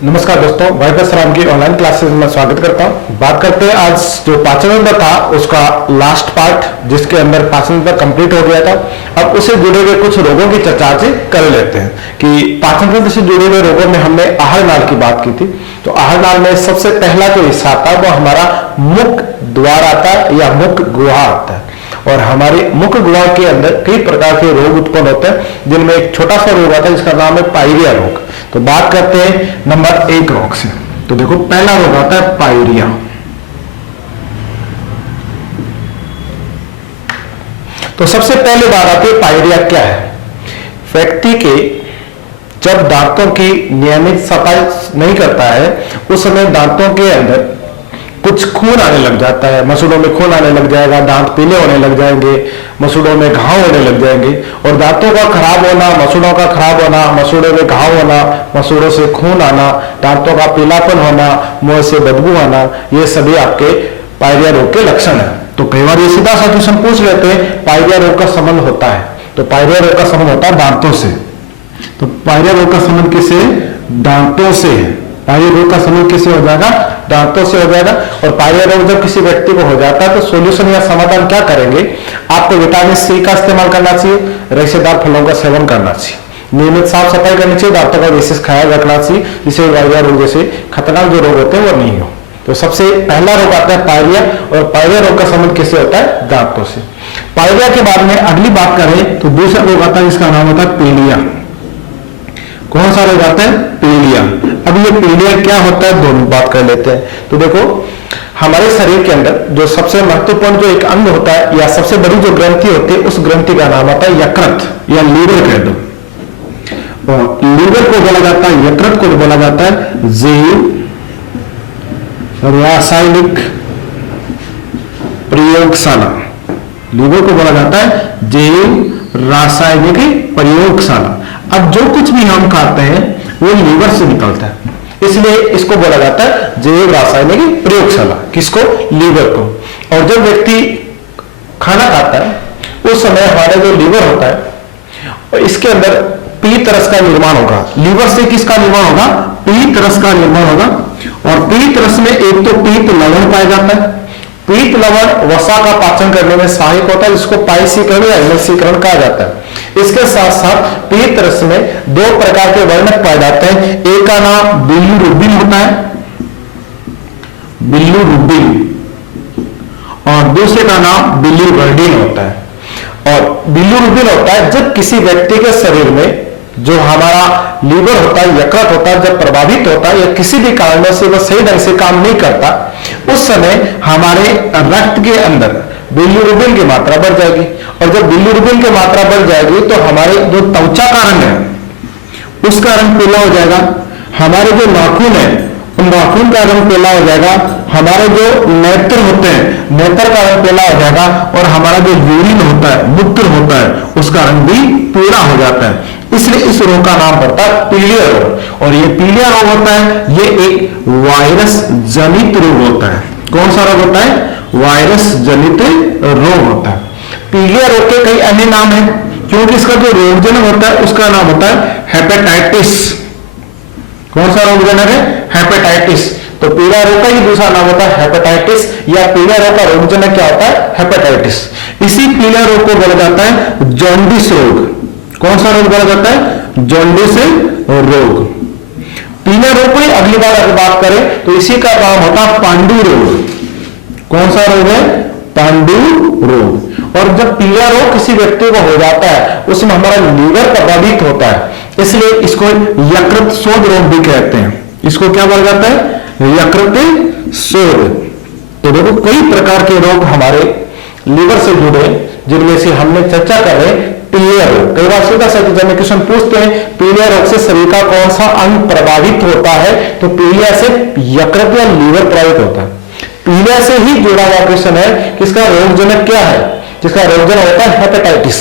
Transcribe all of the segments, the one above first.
नमस्कार दोस्तों, वाईपीएस राम की ऑनलाइन क्लासेस में स्वागत करता हूं। बात करते हैं आज जो पाचन तंत्र था उसका लास्ट पार्ट, जिसके अंदर पाचन तंत्र कंप्लीट हो गया था। अब उसे जुड़े हुए कुछ रोगों की चर्चा आज कर लेते हैं कि पाचन तंत्र से जुड़े हुए रोगों में हमने आहार नाल की बात की थी। तो आहार नाल में सबसे पहला जो हिस्सा आता है वो हमारा मुख द्वार आता है या मुख गुहा आता है। और हमारे मुख गुहा के अंदर कई प्रकार के रोग उत्पन्न होते हैं, जिनमें एक छोटा सा रोग आता है जिसका नाम है पायरिया रोग। तो बात करते हैं नंबर 1 रोग से। तो देखो, पहला रोग आता है पायरिया। तो सबसे पहले बात आती है पायरिया क्या है। व्यक्ति के जब दांतों की नियमित सफाई नहीं करता है उस समय दांतों के अंदर कुछ खून आने लग जाता है, मसूड़ों में खून आने लग जाएगा, दांत पीले होने लग जाएंगे, मसूड़ों में घाव होने लग जाएंगे। और दांतों का खराब होना, मसूड़ों का खराब होना, मसूड़ों में घाव होना, मसूड़ों से खून आना, दांतों का पीलापन होना, मुंह से बदबू आना, ये सभी आपके पायरिया रोग के लक्षण है। तो कई बार ये सीधा सा क्वेश्चन पूछ लेते हैं, पायरिया रोग का संबंध होता है। तो पायरिया रोग का संबंध होता है दांतों से। तो पायरिया रोग का संबंध किससे? दांतों से। पायरिया रोग का संबंध किससे हो जाएगा? दांतों से हो जाएगा। और पायरिया रोग जब किसी व्यक्ति को हो जाता है तो सोल्यूशन या समाधान क्या करेंगे? आपको विटामिन सी का इस्तेमाल करना चाहिए, रेशेदार फलों का सेवन करना चाहिए, नियमित साफ सफाई करनी चाहिए, दांतों का विशेष ख्याल रखना चाहिए, जिससे पायरिया रोग जैसे खतरनाक जो रोग होते हैं वो नहीं हो। तो सबसे पहला रोग आता है पायरिया, और पायरिया रोग का संबंध किससे होता है? दांतों से। पायरिया के बाद में अगली बात करें तो दूसरा रोग आता है जिसका नाम होता है पीलिया। कौन सा रोग आता है? पीलिया। अब ये पीलिया क्या होता है, दोनों बात कर लेते हैं। तो देखो, हमारे शरीर के अंदर जो सबसे महत्वपूर्ण जो एक अंग होता है या सबसे बड़ी जो ग्रंथि होती है, उस ग्रंथि का नाम होता है यकृत या लीवर कह दो। लीवर को बोला जाता है, यकृत को बोला जाता है जैव रासायनिक प्रयोगशाला। लीवर को बोला जाता है जैव रासायनिक प्रयोगशाला। अब जो कुछ भी हम खाते हैं वो लीवर से निकलता है, इसलिए इसको बोला जाता है जैव रासायनिक प्रयोगशाला। किसको? लीवर को। और जब व्यक्ति खाना खाता है उस समय हमारा जो लीवर होता है और इसके अंदर पीत रस का निर्माण होगा। लीवर से किसका निर्माण होगा? पीत रस का निर्माण होगा। और पीत रस में एक तो पीत लवण पाया जाता है। पीत लवण वसा का पाचन करने में सहायक होता है, जिसको पायसीकरण या एमएससीकरण कहा जाता है। इसके साथ साथ पीत रस में 2 प्रकार के वर्णक पाए जाते हैं। एक का नाम बिल्युरुबिन होता है, बिल्युरुबिन, और दूसरे का नाम बिल्युवर्डिन होता है। और बिल्युरुबिन होता है जब किसी व्यक्ति के शरीर में जो हमारा लीवर होता है, यकृत होता है, जब प्रभावित होता है या किसी भी कारण से वह सही ढंग से काम नहीं करता, उस समय हमारे रक्त के अंदर बिल्युरुबिन की मात्रा बढ़ जाएगी। और जब बिल्युरुबिन की मात्रा बढ़ जाएगी तो हमारे जो त्वचा का रंग है उसका रंग पीला हो जाएगा। हमारे जो नाखून है उन नाखून का रंग पीला हो जाएगा। हमारे जो नेत्र होते हैं नेत्र का रंग पीला हो जाएगा। और हमारा जो यूरिन होता है, मूत्र होता है, उसका रंग भी पीला हो जाता है। इसलिए इस रोग का नाम पड़ता है पीलिया रोग। और ये पीलिया रोग होता है, ये एक वायरस जनित रोग होता है। कौन सा रोग होता है? वायरस जनित रोग होता है। पीलिया रोग के कई अन्य नाम हैं, क्योंकि इसका जो रोगजनक होता है उसका नाम होता है हेपेटाइटिस। कौन सा रोगजनक है? हेपेटाइटिस। तो पीलिया रोग का ही दूसरा नाम होता है हेपेटाइटिस, या पीलिया रोग का रोगजनक क्या होता है? हेपेटाइटिस। इसी पीलिया रोग को बोला जाता है जॉन्डिस रोग। कौन सा रोग बोला जाता है? जॉन्डिस रोग। पीलिया रोग को अगली बार अगर बात करें तो इसी का नाम होता है पांडु रोग। कौन सा रोग है? पांडु रोग। और जब पीलिया रोग किसी व्यक्ति को हो जाता है उसमें हमारा लीवर प्रभावित होता है, इसलिए इसको यकृत शोथ रोग भी कहते हैं। इसको क्या बोला जाता है? यकृत शोथ। तो देखो, कई प्रकार के रोग हमारे लीवर से जुड़े, जिनमें से हमने चर्चा कर रहे पीलिया रोग। कई बार सीधा सा जब क्वेश्चन पूछते हैं पीलिया रोग से शरीर का कौन सा अंग प्रभावित होता है, तो पीलिया से यकृत या लीवर प्रभावित होता है। पीलिया से ही जुड़ा हुआ क्वेश्चन है कि इसका रोगजनक क्या है? जिसका रोगजनक होता है हेपेटाइटिस,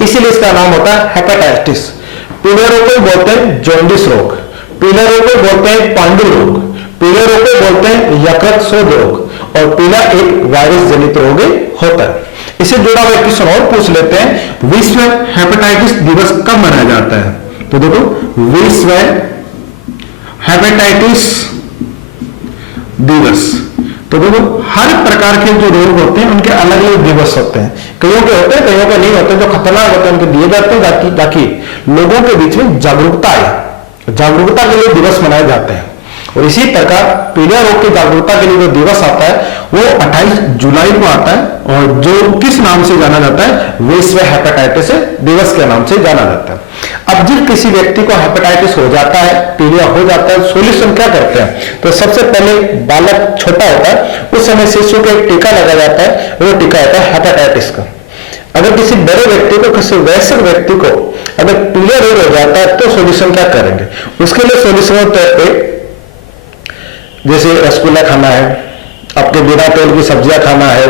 इसीलिए इसका नाम होता है हेपेटाइटिस। पीलिया रोग को बोलते हैं जॉन्डिस रोग, पीलिया रोग को बोलते हैं पांडु रोग, पीलिया रोग को बोलते हैं यकृत शोथ रोग, और पीलिया एक वायरस जनित रोग होता है। इसे जुड़ा हुआ क्वेश्चन और पूछ लेते हैं, विश्व हेपेटाइटिस दिवस कब मनाया जाता है? तो देखो, विश्व हेपेटाइटिस दिवस। तो देखो हर प्रकार के जो रोग होते हैं उनके अलग अलग दिवस होते हैं, कईयों के होते हैं कईयों के नहीं होते, जो खतरनाक होते हैं उनके दिए जाते हैं ताकि लोगों के बीच में जागरूकता आए, जागरूकता के लिए दिवस मनाए जाते हैं। और इसी प्रकार पीलिया रोग की जागरूकता के लिए जो दिवस आता है वो 28 जुलाई को आता है और जो किस नाम से जाना जाता है, विश्व हेपेटाइटिस दिवस के नाम से जाना जाता है। अब जब किसी व्यक्ति को हेपेटाइटिस हो जाता है, पीलिया हो जाता है, सोल्यूशन क्या करते हैं? तो सबसे पहले बालक छोटा होता है उस समय शिशु को एक टीका लगाया जाता है, वो टीका होता है हेपेटाइटिस का। अगर किसी बड़े व्यक्ति को, किसी वयस्क व्यक्ति को अगर पीलिया रोग हो जाता है तो सोल्यूशन क्या करेंगे? उसके लिए सोल्यूशन तौर पर जैसे रसगुल्ला खाना है, आपके बिना तेल की सब्जियां खाना है,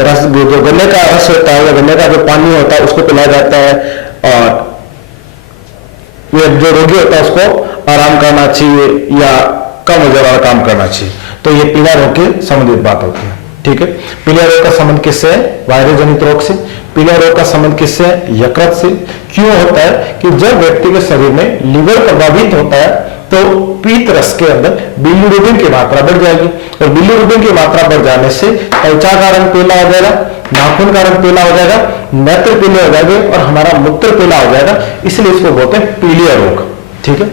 रस जो गन्ने का रस होता है या गन्ने का जो पानी होता है उसको पिलाया जाता है, और ये जो रोगी होता है उसको आराम करना चाहिए या कम वजह वाला काम करना चाहिए। तो ये पीलिया रोग की संबंधित बात होती है। ठीक है, पीलिया रोग का संबंध किससे है? वायरस जनित रोग से। पीलिया रोग का संबंध किससे है? यकृत से। क्यों होता है कि जब व्यक्ति के शरीर में लीवर प्रभावित होता है तो पीत रस के अंदर बिलिरुबिन की मात्रा बढ़ जाएगी, और बिलिरुबिन की मात्रा बढ़ जाने से त्वचा का रंग पीला हो जाएगा, नाखून का रंग पीला हो जाएगा, नेत्र पीले हो जाएंगे और हमारा मूत्र पीला हो जाएगा, इसलिए इसको बोलते हैं पीलिया रोग। ठीक है,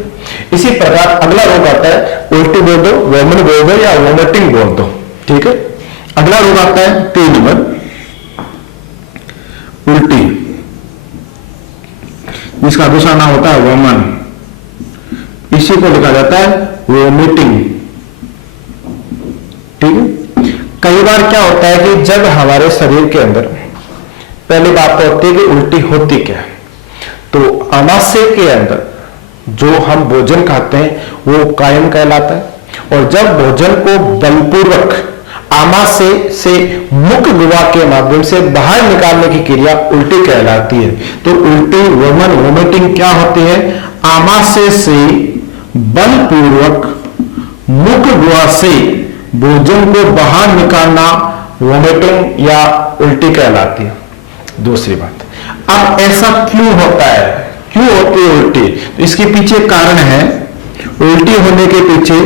इसी प्रकार अगला रोग आता है, उल्टी बोल दो, वोमिट बोल दो या वोमिटिंग बोल दो। ठीक है, अगला रोग आता है 3 नंबर, उल्टी, जिसका दूसरा नाम होता है वोमन, इसी को लिखा जाता है वोमिटिंग। ठीक है, कई बार क्या होता है कि जब हमारे शरीर के अंदर, पहली बात तो होती है कि उल्टी होती क्या है, तो आमाशय के अंदर जो हम भोजन खाते हैं वो कायम कहलाता है, और जब भोजन को बलपूर्वक आमाशय से मुख गुहा के माध्यम से बाहर निकालने की क्रिया उल्टी कहलाती है। तो उल्टी, वोमन, वोमिटिंग क्या होती है? आमाशय से बलपूर्वक मुख गुहा से भोजन को बाहर निकालना वोमिटिंग या उल्टी कहलाती है। दूसरी बात, अब ऐसा क्यों होता है, क्यों होती है उल्टी? तो इसके पीछे कारण है, उल्टी होने के पीछे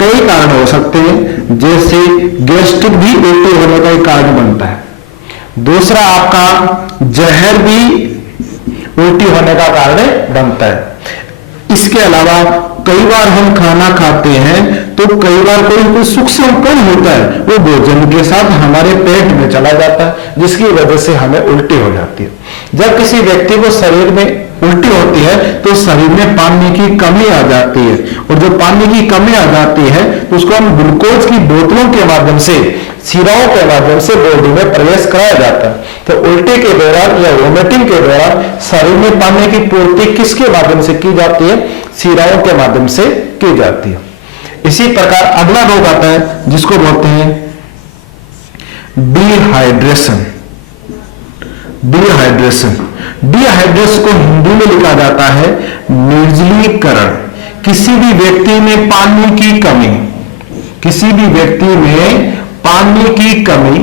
कई कारण हो सकते हैं, जैसे गैस्ट्रिक भी उल्टी होने का एक कारण बनता है। दूसरा, आपका जहर भी उल्टी होने का कारण बनता है। इसके अलावा कई बार हम खाना खाते हैं तो कई बार कोई सूक्ष्म कण होता है वो भोजन के साथ हमारे पेट में चला जाता है, जिसकी वजह से हमें उल्टी हो जाती है। जब किसी व्यक्ति को शरीर में उल्टी होती है तो शरीर में पानी की कमी आ जाती है, और जब पानी की कमी आ जाती है तो उसको हम ग्लूकोज की बोतलों के माध्यम से, सिराओं के माध्यम से बॉडी में प्रवेश कराया जाता है। तो उल्टी के दौरान या वोमिटिंग के दौरान शरीर में पानी की पूर्ति किसके माध्यम से की जाती है? सिराओं के माध्यम से की जाती है। इसी प्रकार अगला रोग आता है जिसको बोलते हैं डिहाइड्रेशन। डिहाइड्रेशन, डिहाइड्रेशन को हिंदी में लिखा जाता है निर्जलीकरण। किसी भी व्यक्ति में पानी की कमी, किसी भी व्यक्ति में पानी की कमी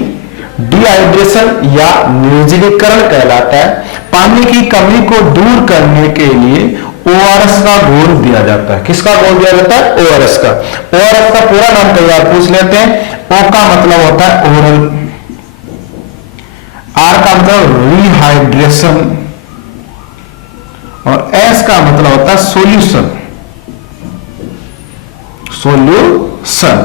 डिहाइड्रेशन या निर्जलीकरण कहलाता है। पानी की कमी को दूर करने के लिए ओआरएस का घोल दिया जाता है। किसका घोल दिया जाता है? ओआरएस का। ओआरएस का पूरा नाम कई बार पूछ लेते हैं। ओ का मतलब होता है ओरल, आर का मतलब रिहाइड्रेशन, और एस का मतलब होता है सोल्यूशन। सोल्यूशन,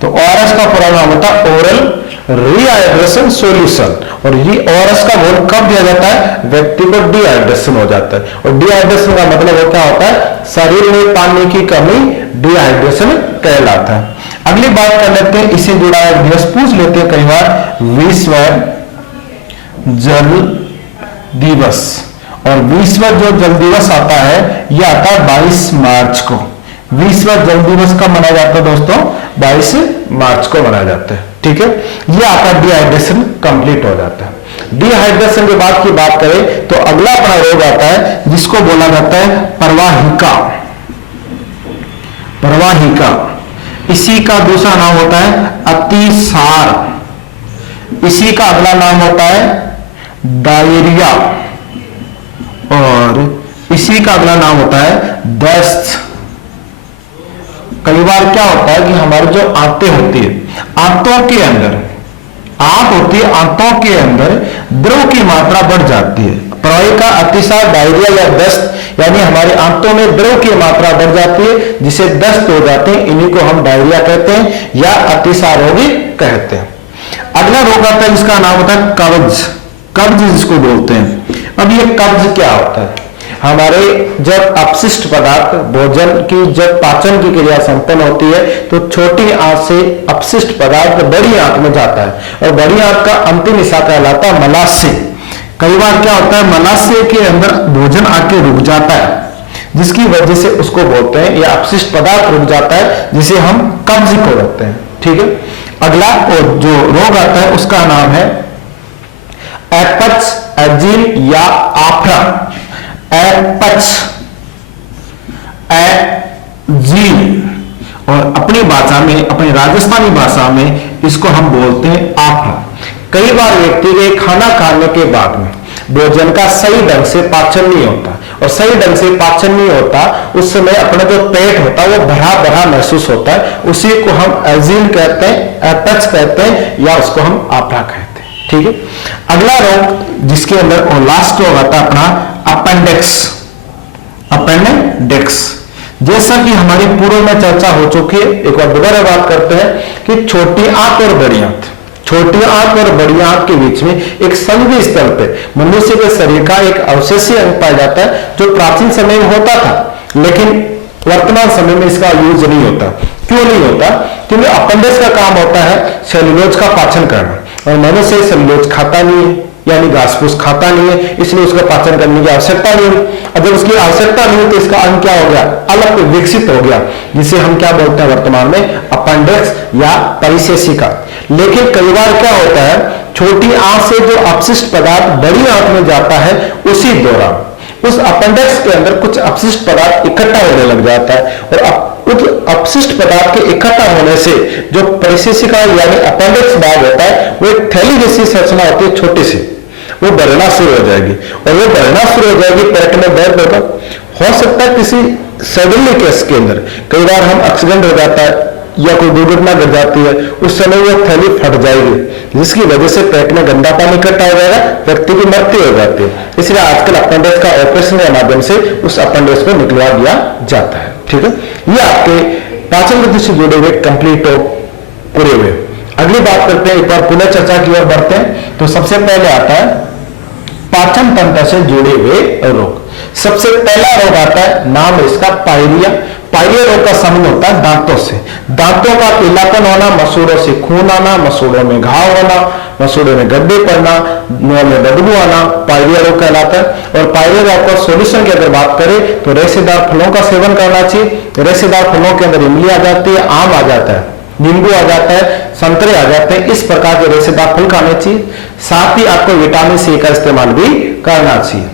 तो ओआरएस का पूरा नाम होता है ओरल रिहाइड्रेशन सोल्यूशन। और ये ओआरएस का घोल कब दिया जाता है? व्यक्ति को डिहाइड्रेशन हो जाता है। और डिहाइड्रेशन का मतलब क्या होता है? शरीर में पानी की कमी डिहाइड्रेशन कहलाता है। अगली बात कर लेते हैं, इससे जुड़ा एक दिवस पूछ लेते हैं कई बार, विश्व जल दिवस। और विश्व जो जल दिवस आता है यह आता है 22 मार्च को। विश्व जल दिवस कब मनाया जाता है दोस्तों? 22 मार्च को मनाया जाता है। ठीक है, यह आपका डिहाइड्रेशन कंप्लीट हो जाता है। डिहाइड्रेशन के बाद की बात करें तो अगला अपना रोग आता है जिसको बोला जाता है परवाहिका। परवाहिका, इसी का दूसरा नाम होता है अतिसार। इसी का अगला नाम होता है डायरिया, और इसी का अगला नाम होता है दस्त। कई बार क्या होता है कि हमारी जो आंतें होती है, आंतों के अंदर आंत होती है, आंतों के अंदर द्रव की मात्रा बढ़ जाती है। प्रवाही का अतिसार, डायरिया या दस्त, यानी हमारी आंतों में द्रव की मात्रा बढ़ जाती है जिसे दस्त हो जाते हैं, इन्हीं को हम डायरिया कहते हैं या अतिसार रोग भी कहते हैं। अगला रोग आता है जिसका नाम होता है कब्ज। कब्ज जिसको बोलते हैं। अब ये कब्ज क्या होता है? हमारे जब अपशिष्ट पदार्थ भोजन की जब पाचन की क्रिया संपन्न होती है तो छोटी आंत से अपशिष्ट पदार्थ बड़ी आंत में जाता है और बड़ी आंत का अंतिम हिस्सा कहलाता है मलाशय। कई बार क्या होता है, मलाशय के अंदर भोजन आके रुक जाता है जिसकी वजह से उसको बोलते हैं, या अपशिष्ट पदार्थ रुक जाता है जिसे हम कब्ज को बोलते हैं। ठीक है। अगला और जो रोग आता है उसका नाम है एपच, एजील या आफरा। एपच, एजील, और अपनी भाषा में, अपनी राजस्थानी भाषा में इसको हम बोलते हैं आफरा। कई बार व्यक्ति के खाना खाने के बाद में भोजन का सही ढंग से पाचन नहीं होता, और सही ढंग से पाचन नहीं होता उस समय अपना जो पेट होता है वो भरा भरा महसूस होता है, उसी को हम एजील कहते हैं, एपच कहते हैं, या उसको हम आफरा कहते हैं। ठीक है। अगला रोग जिसके अंदर और लास्ट रोग आता है अपना अपेंडिक्स। अपेंडिक्स जैसा कि हमारी पूर्व में चर्चा हो चुकी है, एक बार दोबारा बात करते हैं कि छोटी आंत और बड़ी आंत, छोटी आंत और बड़ी आंत के बीच में एक संधि स्थल पे मनुष्य के शरीर का एक अवशेषीय अंग पाया जाता है जो प्राचीन समय में होता था, लेकिन वर्तमान समय में इसका यूज नहीं होता। क्यों नहीं होता? क्योंकि अपेंडिक्स का काम होता है सेलुलोज का पाचन करना, और मनुष्य सेलुलोज खाता नहीं है, यानी घास फूस खाता नहीं है, इसलिए उसका पाचन करने की आवश्यकता नहीं है। और जब उसकी आवश्यकता नहीं है तो इसका अंग क्या हो गया? अलग विकसित हो गया, जिसे हम क्या बोलते हैं वर्तमान में? अपेंडिक्स या परिशेषिका। लेकिन कई बार क्या होता है, छोटी आंत से जो अपशिष्ट पदार्थ बड़ी आंत में जाता है उसी दौरान उस अपेंडिक्स के अंदर कुछ अपशिष्ट पदार्थ इकट्ठा होने लग जाता है, और उस अपशिष्ट पदार्थ के इकट्ठा होने से जो परिशेषिका यानी अपेंडिक्स भाग होता है वो एक थैली जैसी संरचना होती है, छोटी सी, वो बढ़ना शुरू हो जाएगी, और वो बढ़ना शुरू हो जाएगी, पेट में दर्द होगा। हो सकता है किसी सडनली केस के अंदर कई बार हम एक्सीडेंट हो जाता है या कोई दुर्घटना घट जाती है, उस समय वो थैली फट जाएगी, जिसकी वजह से पेट में गंदा पानी इकट्ठा हो जाएगा, व्यक्ति की मृत्यु हो जाती है। इसलिए आजकल अपेंडिक्स का ऑपरेशन के माध्यम से उस अपेंडिक्स को निकलवा दिया जाता है। ठीक है। ये आपके पाचन ग्रंथि से जुड़े हुए कंप्लीट हो पूरे हुए। अगली बात करते हैं, एक बार पुनः चर्चा की ओर बढ़ते हैं। तो सबसे पहले आता है पाचन तंत्र से जुड़े हुए रोग। सबसे पहला रोग आता है, नाम इसका पायरिया। पायरिया रोग का संबंध होता है दांतों से। दांतों का पीलापन होना, मसूड़ों से खून आना, मसूड़ों में घाव होना, मसूड़ों में गड्ढे पड़ना, मुंह में बदबू आना, पायरिया रोग कहलाता है। और पायरिया रोग का सोल्यूशन की अगर बात करें तो रेशेदार फलों का सेवन करना चाहिए। रेशेदार फलों के अंदर इमली आ जाती है, आम आ जाता है, नींबू आ जाता है, संतरे आ जाते हैं, इस प्रकार के रेशेदार फल खाने चाहिए। साथ ही आपको विटामिन सी का इस्तेमाल भी करना चाहिए।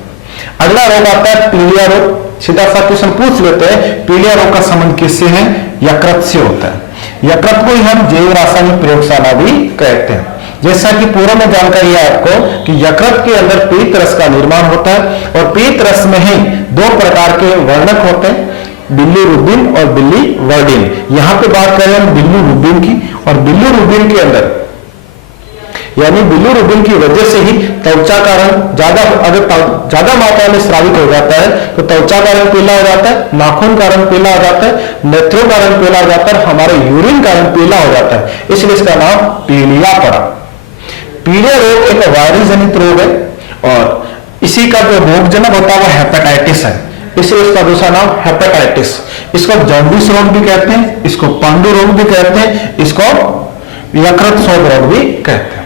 अगला रोग आता है पीलिया रोग। सीधा सा क्वेश्चन पूछ लेते हैं, पीलिया रोग का संबंध किससे है? यकृत से होता है। यकृत को ही हम जैव रासायनिक प्रयोगशाला भी कहते हैं। जैसा कि पूर्व में जानकारी है आपको कि यकृत के अंदर पीत रस का निर्माण होता है, और पीत रस में ही दो प्रकार के वर्णक होते हैं, बिलीरुबिन और बिलीवर्डिन। यहां पे बात कर रहे हैं बिलीरुबिन की, और बिलीरुबिन के अंदर यानी बिलीरुबिन की वजह से ही त्वचा का रंग ज्यादा मात्रा में स्रावित हो जाता है तो त्वचा का रंग पीला हो जाता है, नाखून का रंग पीला हो जाता है, नेत्रों का रंग पीला हो जाता है, हमारे यूरिन का रंग पीला हो जाता है, इसलिए इसका नाम पीलिया पड़ा। पीलिया रोग एक वायरस जनित रोग है, और इसी का जो रोगजनक होता है वो हेपेटाइटिस है, इसलिए इसका दूसरा नाम हेपेटाइटिस। इसको जॉन्डिस रोग भी कहते हैं, इसको पांडु रोग भी कहते हैं, इसको यकृत शोथ रोग भी कहते हैं।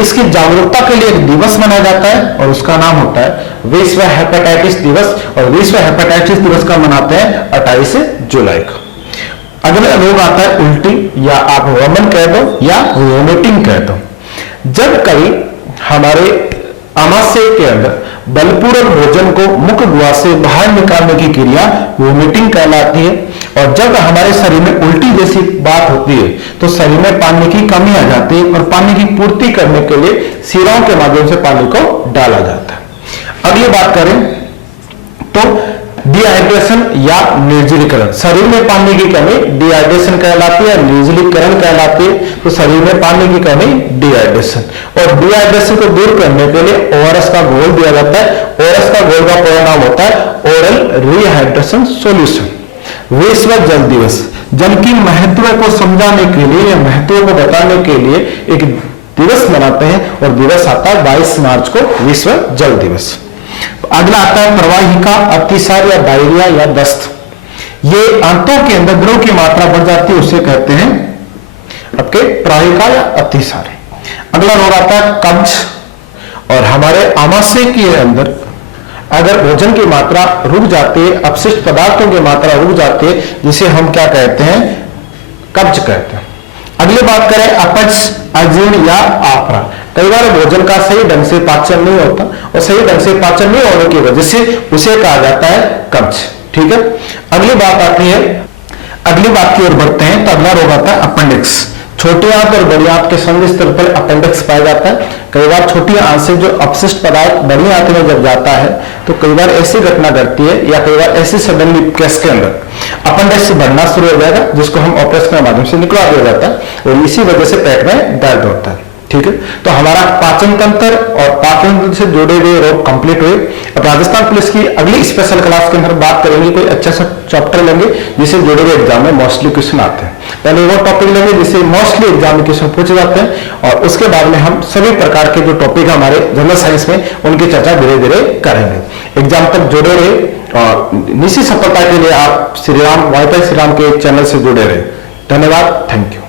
इसकी जागरूकता के लिए एक दिवस मनाया जाता है, और उसका नाम होता है विश्व हेपेटाइटिस दिवस, और विश्व हेपेटाइटिस दिवस का मनाते हैं 28 जुलाई को। अगला रोग आता है उल्टी, या आप वमन कह दो या वोमिटिंग कह दो। जब कभी हमारे आमाशय के अंदर बलपूर्वक भोजन को मुख गुहा से बाहर निकालने की क्रिया वोमिटिंग कहलाती है, और जब हमारे शरीर में उल्टी जैसी बात होती है तो शरीर में पानी की कमी आ जाती है, और पानी की पूर्ति करने के लिए सिराओं के माध्यम से पानी को डाला जाता है। अगली बात करें तो डिहाइड्रेशन या निर्जलीकरण, शरीर में पानी की कमी डिहाइड्रेशन कहलाती है, निर्जलीकरण कहलाती है। तो शरीर में पानी की कमी डिहाइड्रेशन, और डिहाइड्रेशन को दूर करने के लिए ओआरएस का घोल दिया जाता है। ओआरएस का घोल का पूरा नाम होता है ओरल रिहाइड्रेशन सॉल्यूशन। विश्व जल दिवस, जल की महत्व को समझाने के लिए या महत्व को बताने के लिए एक दिवस मनाते हैं, और दिवस आता है 22 मार्च को, विश्व जल दिवस। अगला आता है प्रवाहिका अतिसार या डायरिया या दस्त। ये आंतों के अंदर द्रव की मात्रा बढ़ जाती है, उसे कहते हैं आपके प्रवाहिका या अतिसार। अगला रोग आता है कब्ज, और हमारे आमाशय के अंदर अगर भोजन की मात्रा रुक जाती है, अपशिष्ट पदार्थों की मात्रा रुक जाती है, जिसे हम क्या कहते हैं, कब्ज कहते हैं। अगली बात करें अपच, अजीर्ण या आफरा। कई बार भोजन का सही ढंग से पाचन नहीं होता, और सही ढंग से पाचन नहीं होने की वजह से उसे कहा जाता है कब्ज। ठीक है, अगली बात आती है, अगली बात की ओर बढ़ते हैं। तो अगला रोग आता है अपेंडिक्स। छोटी आंत और बड़ी आंत के संधि स्थल पर अपेंडिक्स पाया जाता है। कई बार छोटी आंत से जो अपशिष्ट पदार्थ बड़ी आंत में जब जाता है, तो कई बार ऐसी घटना घटती है, या कई बार ऐसी सडनली केस के अंदर अपेंडिक्स बढ़ना शुरू हो जाएगा, जिसको हम ऑपरेशन के माध्यम से निकलवा दिया जाता है, और इसी वजह से पेट में दर्द होता है। ठीक है, तो हमारा पाचन तंत्र और पाचन तंत्र से जुड़े हुए रोग कंप्लीट हुए। अब राजस्थान पुलिस की अगली स्पेशल क्लास के अंदर बात करेंगे, कोई अच्छा सा चैप्टर लेंगे जिसे जुड़े हुए एग्जाम में मोस्टली क्वेश्चन आते हैं। पहले वो टॉपिक लेंगे जिसे मोस्टली एग्जाम में क्वेश्चन पूछे जाते हैं, और उसके बाद में हम सभी प्रकार के जो टॉपिक हमारे जनरल साइंस में उनकी चर्चा धीरे धीरे करेंगे। एग्जाम तक जुड़े रहे, और निश्चित सफलता के लिए आप श्रीराम वाईफाई श्रीराम के चैनल से जुड़े रहे। धन्यवाद, थैंक यू।